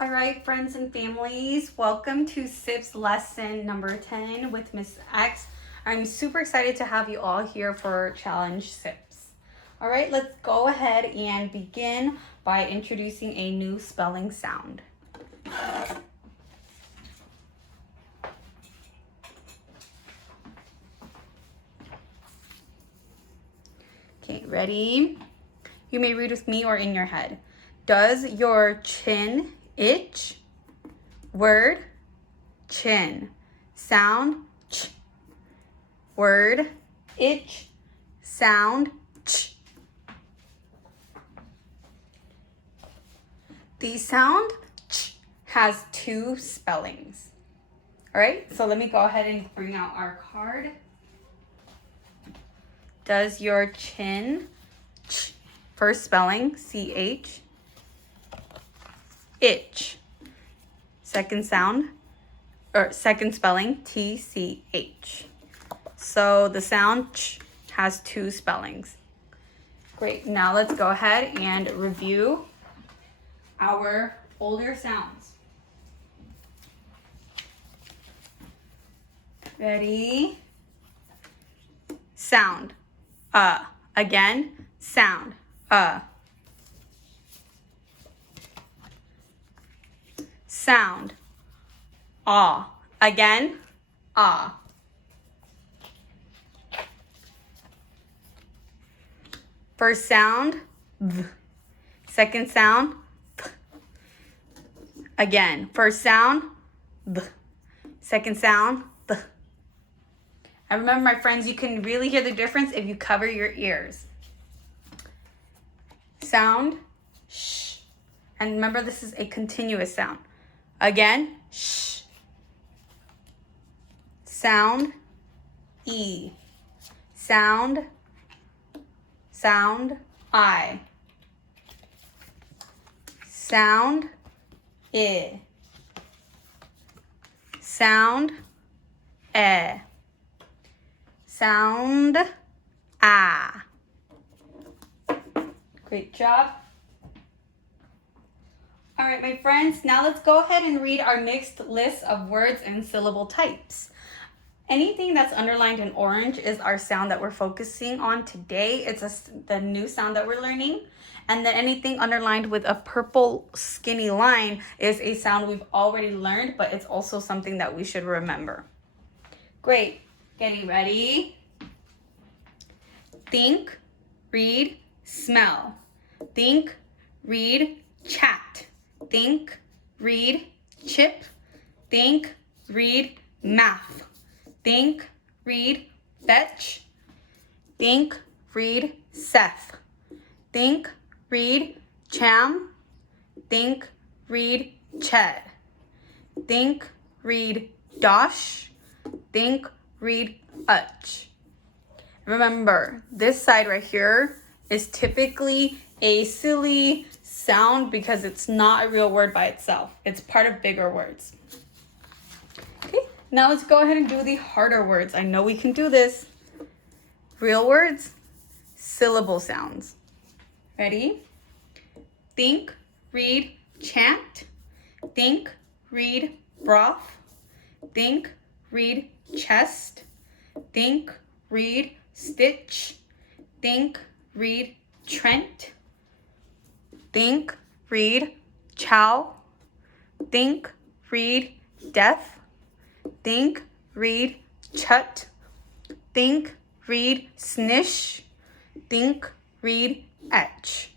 All right, friends and families, welcome to SIPPS lesson number 10 with Miss X. I'm super excited to have you all here for Challenge SIPPS. All right, let's go ahead and begin by introducing a new spelling sound. Okay, ready? You may read with me or in your head. Does your chin itch? Word, chin. Sound, ch. Word, itch. Sound, ch. The sound ch has two spellings. All right, so let me go ahead and bring out our card. Does your chin, ch, first spelling, C-H, itch. Second sound, or second spelling, T-C-H. So the sound ch has two spellings. Great, now let's go ahead and review our older sounds. Ready? Sound, again, sound, Sound, ah. Again, ah. First sound, v. Second sound, th. Again, first sound, th. Second sound, th. And remember, my friends, you can really hear the difference if you cover your ears. Sound, sh. And remember, this is a continuous sound. Again, sh. Sound, e. Sound, I. Sound, I. Sound, e. Sound, ah. Great job. All right, my friends, now let's go ahead and read our mixed list of words and syllable types. Anything that's underlined in orange is our sound that we're focusing on today. It's the new sound that we're learning. And then anything underlined with a purple skinny line is a sound we've already learned, but it's also something that we should remember. Great. Getting ready. Think, read, smell. Think, read, chat. Think, read, chip. Think, read, math. Think, read, fetch. Think, read, Seth. Think, read, Cham. Think, read, Ched. Think, read, Dosh. Think, read, Utch. Remember, this side right here is typically a silly sound because it's not a real word by itself. It's part of bigger words. Okay, now let's go ahead and do the harder words. I know we can do this. Real words, syllable sounds. Ready? Think, read, chant. Think, read, broth. Think, read, chest. Think, read, stitch. Think, read, Trent. Think, read, chow. Think, read, death. Think, read, chut. Think, read, snish. Think, read, etch.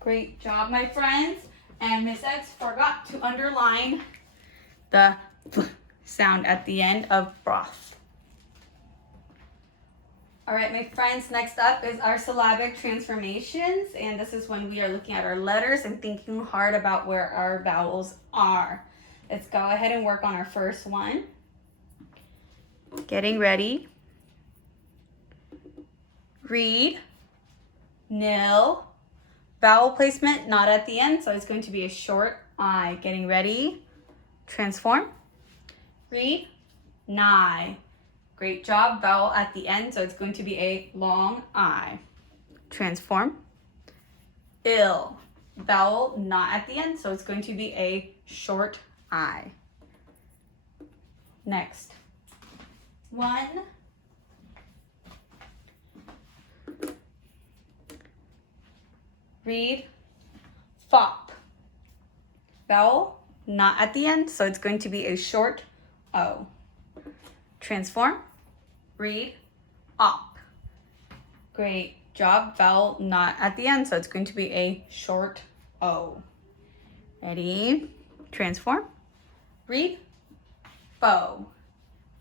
Great job, my friends. And Miss X forgot to underline the sound at the end of broth. All right, my friends, next up is our syllabic transformations. And this is when we are looking at our letters and thinking hard about where our vowels are. Let's go ahead and work on our first one. Getting ready. Read, nil. Vowel placement, not at the end, so it's going to be a short I. Getting ready. Transform. Read, nigh. Great job. Vowel at the end, so it's going to be a long I. Transform. Ill. vowel not at the end, so it's going to be a short I. Next. 1. Read fop. Vowel not at the end, so it's going to be a short O. Transform. Read op. Great job. Vowel not at the end, so it's going to be a short O. Ready? Transform. Read bow.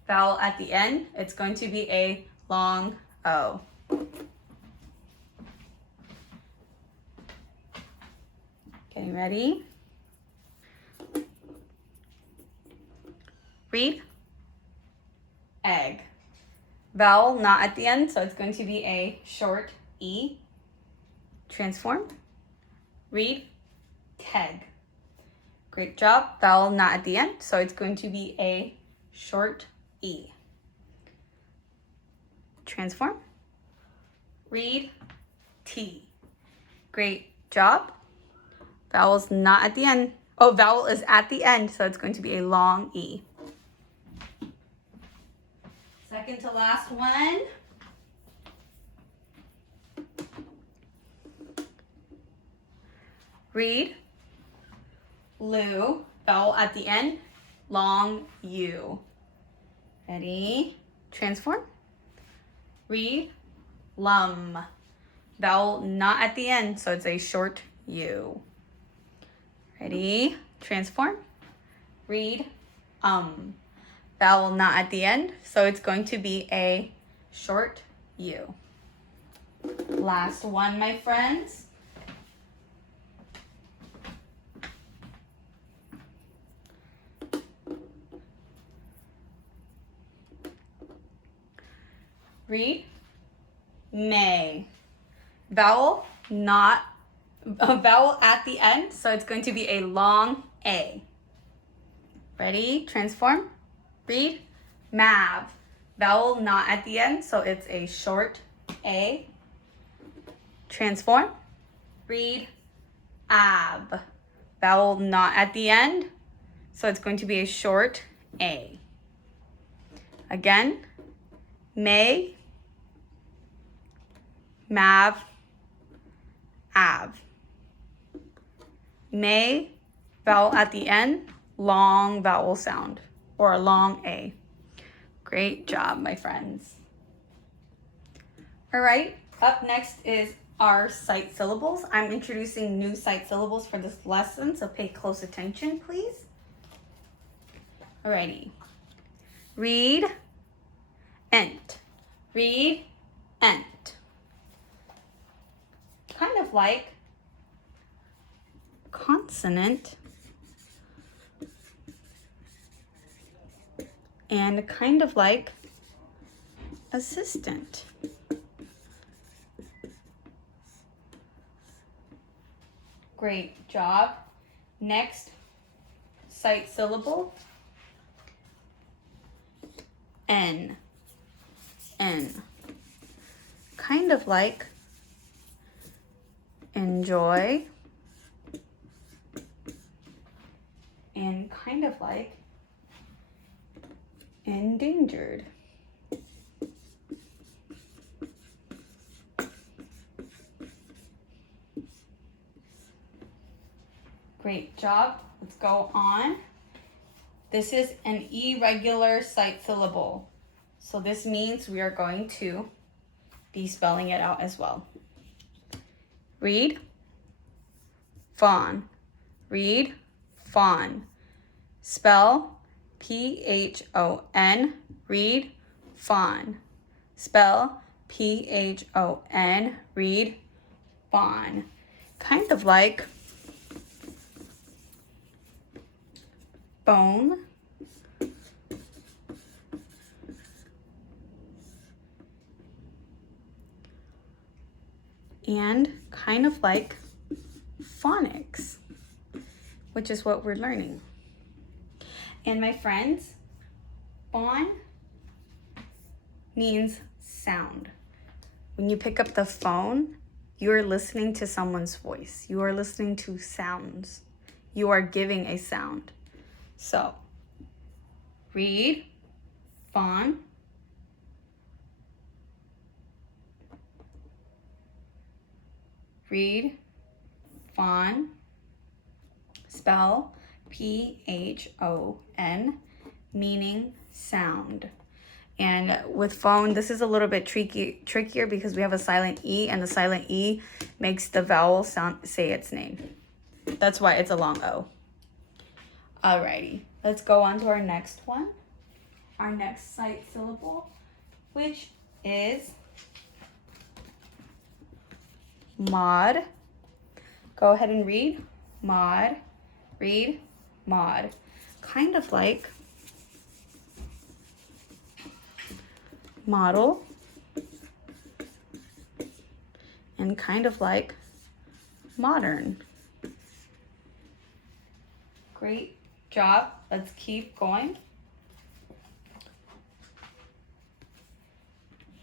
Vowel at the end, it's going to be a long O. Getting ready. Read egg. Vowel not at the end, so it's going to be a short E. Transform. Read keg. Great job. Vowel not at the end, so it's going to be a short E. Transform. Read T. Great job. Vowel's not at the end. Oh, vowel is at the end, so it's going to be a long E. Second to last one. Read Lou. Vowel at the end, long U. Ready? Transform. Read lum. Vowel not at the end, so it's a short U. Ready? Transform. Read Vowel not at the end, so it's going to be a short U. Last one, my friends. Read may. Vowel not a vowel at the end, so it's going to be a long A. Ready? Transform. Read mav. Vowel not at the end, so it's a short A. Transform. Read ab. Vowel not at the end, so it's going to be a short A. Again, may, mav, av. May, vowel at the end, long vowel sound, or a long A. Great job, my friends. All right, up next is our sight syllables. I'm introducing new sight syllables for this lesson, so pay close attention, please. Alrighty. Read, ent. Read, ent. Kind of like consonant and kind of like assistant. Great job. Next sight syllable, N. N. Kind of like enjoy and kind of like endangered. Great job. Let's go on. This is an irregular sight syllable. So this means we are going to be spelling it out as well. Read, fawn. Read, fawn. Spell P-H-O-N. Read, fawn. Spell P-H-O-N. Read, fawn. Kind of like bone. And kind of like phonics, which is what we're learning. And my friends, fawn means sound. When you pick up the phone You are listening to someone's voice. You are listening to sounds. You are giving a sound. So, read, fawn, read, fawn, spell, P-H-O-N, meaning sound. And with phone, this is a little bit trickier because we have a silent E, and the silent E makes the vowel sound say its name. That's why it's a long O. Alrighty, let's go on to our next one. Our next sight syllable, which is mod. Go ahead and read mod. Read mod. Kind of like model and kind of like modern. Great job. Let's keep going.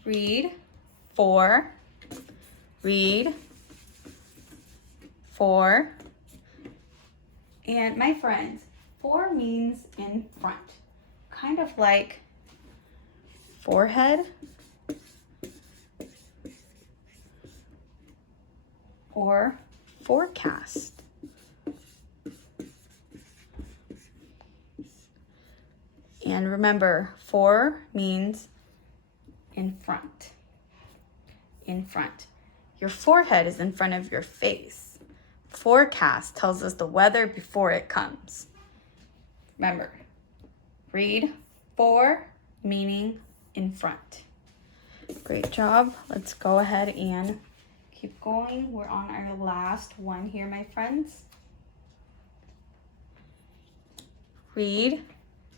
Read for, read for. And my friends, for means in front, kind of like forehead or forecast. And remember, for means in front. In front. Your forehead is in front of your face. Forecast tells us the weather before it comes. Remember, read for meaning in front. Great job. Let's go ahead and keep going. We're on our last one here, my friends. Read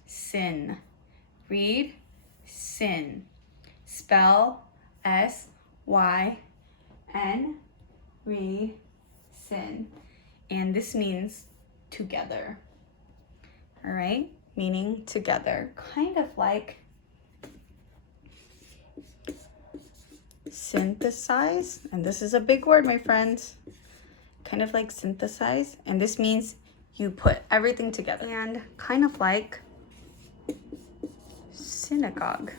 sin. Read sin. Spell S-Y-N. Read sin. And this means together. All right, meaning together. Kind of like synthesize, and this is a big word, my friends. Kind of like synthesize, and this means you put everything together. And kind of like synagogue,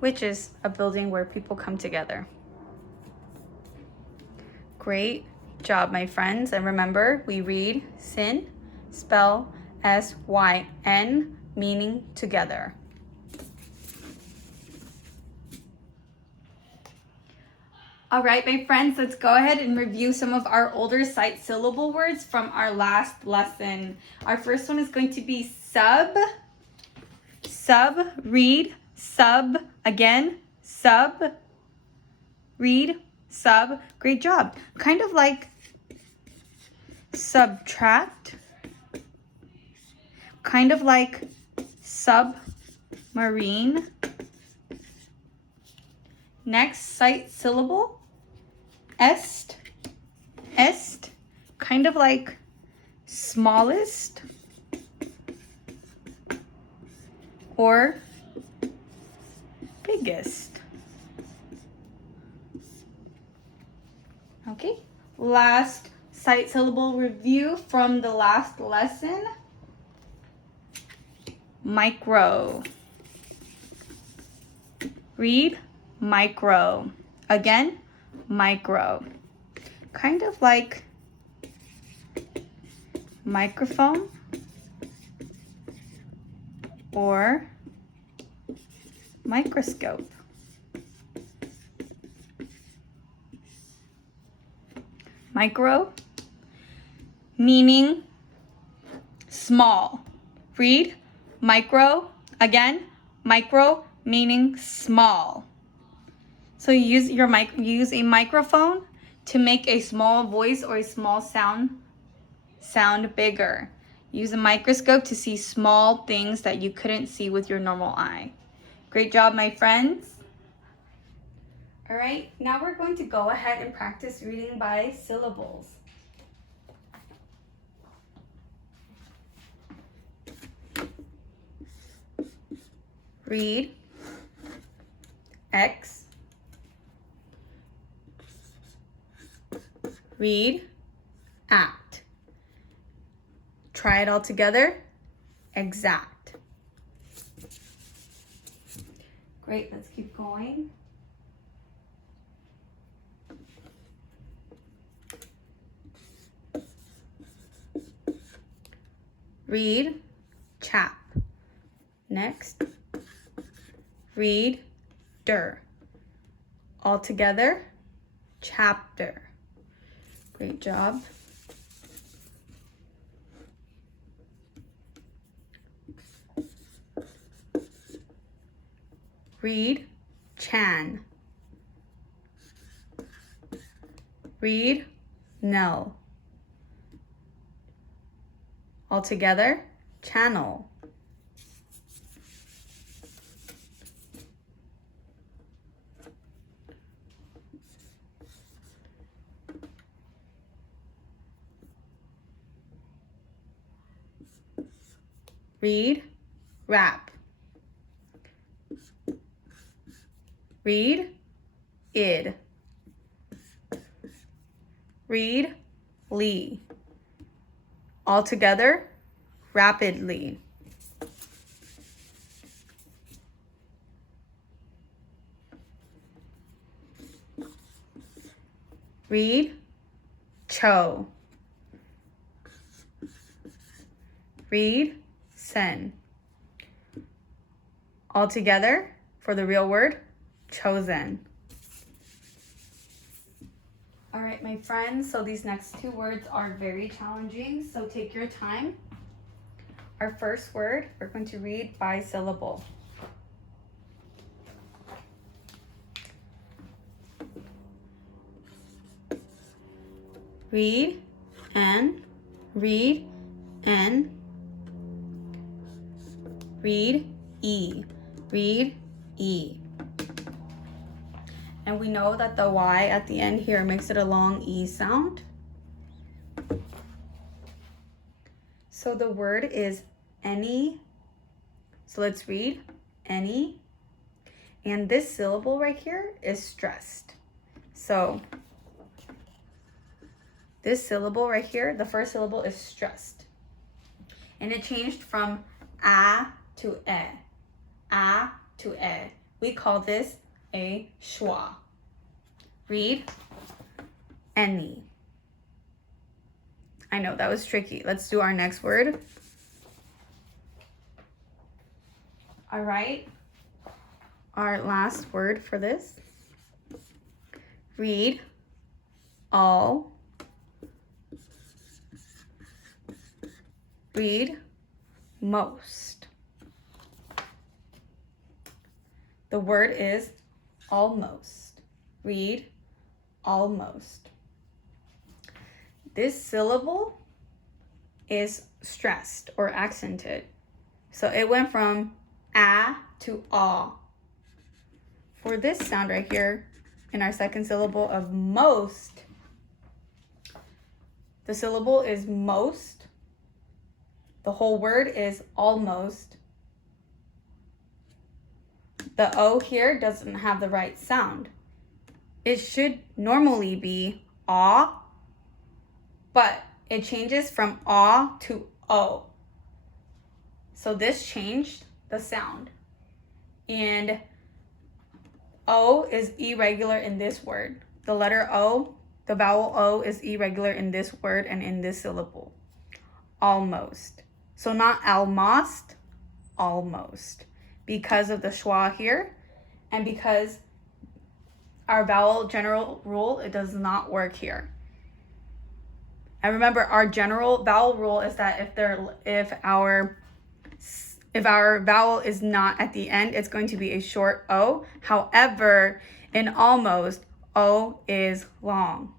which is a building where people come together. Great job, my friends. And remember, we read sin, spell S-Y-N, meaning together. All right, my friends, let's go ahead and review some of our older sight syllable words from our last lesson. Our first one is going to be sub, read, sub, again, sub, read, sub. Great job. Kind of like subtract, kind of like submarine. Next sight syllable, est, kind of like smallest or biggest. Okay, last sight syllable review from the last lesson, micro. Read micro. Again, micro. Kind of like microphone or microscope. Micro, meaning small. Read micro. Again, micro, meaning small. So you use a microphone to make a small voice or a small sound bigger. Use a microscope to see small things that you couldn't see with your normal eye. Great job, my friends. All right, now we're going to go ahead and practice reading by syllables. Read, X, read, act. Try it all together, exact. Great, let's keep going. Read, chap. Next, read, der. All together, chapter. Great job. Read, chan. Read, no. All together, channel. Read, rap. Read, id. Read, lee. All together, rapidly. Read, cho. Read, sen. All together, for the real word, chosen. All right, my friends, so these next two words are very challenging, so take your time. Our first word, we're going to read by syllable. Read, and, read, and, read, e, read, e. And we know that the Y at the end here makes it a long E sound. So the word is any. So let's read any. And this syllable right here is stressed. So this syllable right here, the first syllable is stressed. And it changed from a to e. A to e. We call this a schwa. Read any. I know that was tricky. Let's do our next word. All right. Our last word for this. Read all. Read most. The word is almost. Read almost. This syllable is stressed or accented. So it went from a to a. For this sound right here, in our second syllable of most, the syllable is most. The whole word is almost. The O here doesn't have the right sound. It should normally be aw, but it changes from aw to o. So this changed the sound. And O is irregular in this word. The letter O, the vowel O is irregular in this word and in this syllable. Almost. So not almost, almost. Because of the schwa here, and because our vowel general rule, it does not work here. And remember, our general vowel rule is that if our vowel is not at the end, it's going to be a short O. However, in almost, O is long.